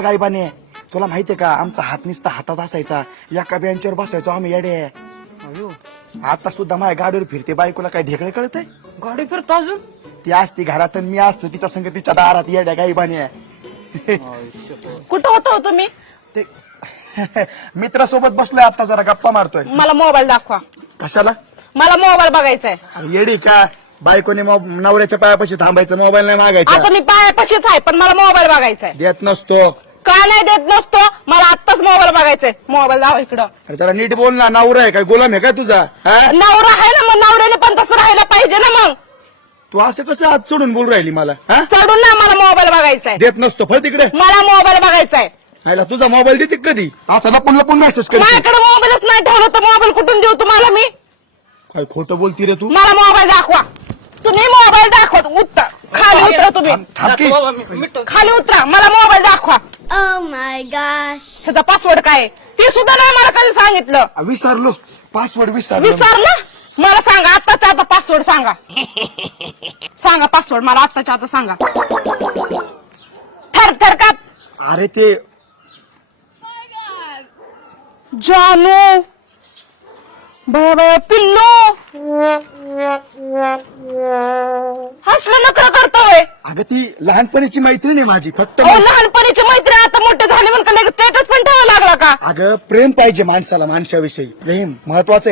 गायबाने तुला माहितीये का आमचा हात निसता हातात असायचा एका बेंचवर बसायचो आम्ही येडे. आता सुद्धा माझ्या गाडीवर फिरते बायकोला काय ढेकळे कळतंय. गाडी फिरतो अजून ती असती घरात आणि मी असतो तिच्या संग तिच्या दारात येड्या गायबाने. कुठं होतो तुम्ही? ते मित्रासोबत बसलोय आता जरा गप्पा मारतोय. मला मोबाईल दाखवा. कशाला? मला मोबाईल बघायचाय. अरे येडी का बायकोने नवऱ्याच्या पायापाशी थांबायचं मोबाईल नाही मागायचा. आता मी पायापाशीच आहे पण मला मोबाईल बघायचाय. देत नसतो. का नाही देत नसतो? मला आत्ताच मोबाईल बघायचाय. मोबाईल दावा इकडं. अरे जरा नीट बोल ना. नवरा आहे काय गुलाम आहे का तुझा? हा? नवरा आहे ना मग नवऱ्याने पण तसं राहायला पाहिजे ना मग. तू असं कसं हात सोडून बोल राहिली मला? हा? चढून ना मला मोबाईल बघायचाय. देत नसतो फळ तिकडे. मला मोबाईल बघायचाय. नाहीला तुझा मोबाईल देते कधी? असं लपून लपून मेसेज कर. माझ्याकडे मोबाईलच नाही ठेवलं तर मोबाईल कुठून देऊ तुम्हाला मी? काय खोटं बोलती रे तू? मला मोबाईल दाखवा. तुम्ही मोबाईल दाखवा. उत्तर खाली उतरा तुम्ही. थांब की. खाली उतरा. मला मोबाईल दाखवा. Oh my gosh. त्याचा पासवर्ड काय आहे? ते सुद्धा नाही मला कधी सांगितलं. विसरलो पासवर्ड विसरलो. विसरलं? मला सांगा आत्ताच्या आता पासवर्ड सांगा. सांगा पासवर्ड मला आत्ताच्या आता सांगा. थर थर का अरे ते जानू बया बया पिल्लू हसलं नखरं करतोय. अगं ती लहानपणीची मैत्रीण आहे माझी फक्त. अहो लहानपणीची मैत्री आता मोठे झाले म्हणून का लगेच स्टेटस पण ठेवावं लागला का? अगं प्रेम पाहिजे माणसाला. माणसाविषयी प्रेम महत्वाचं आहे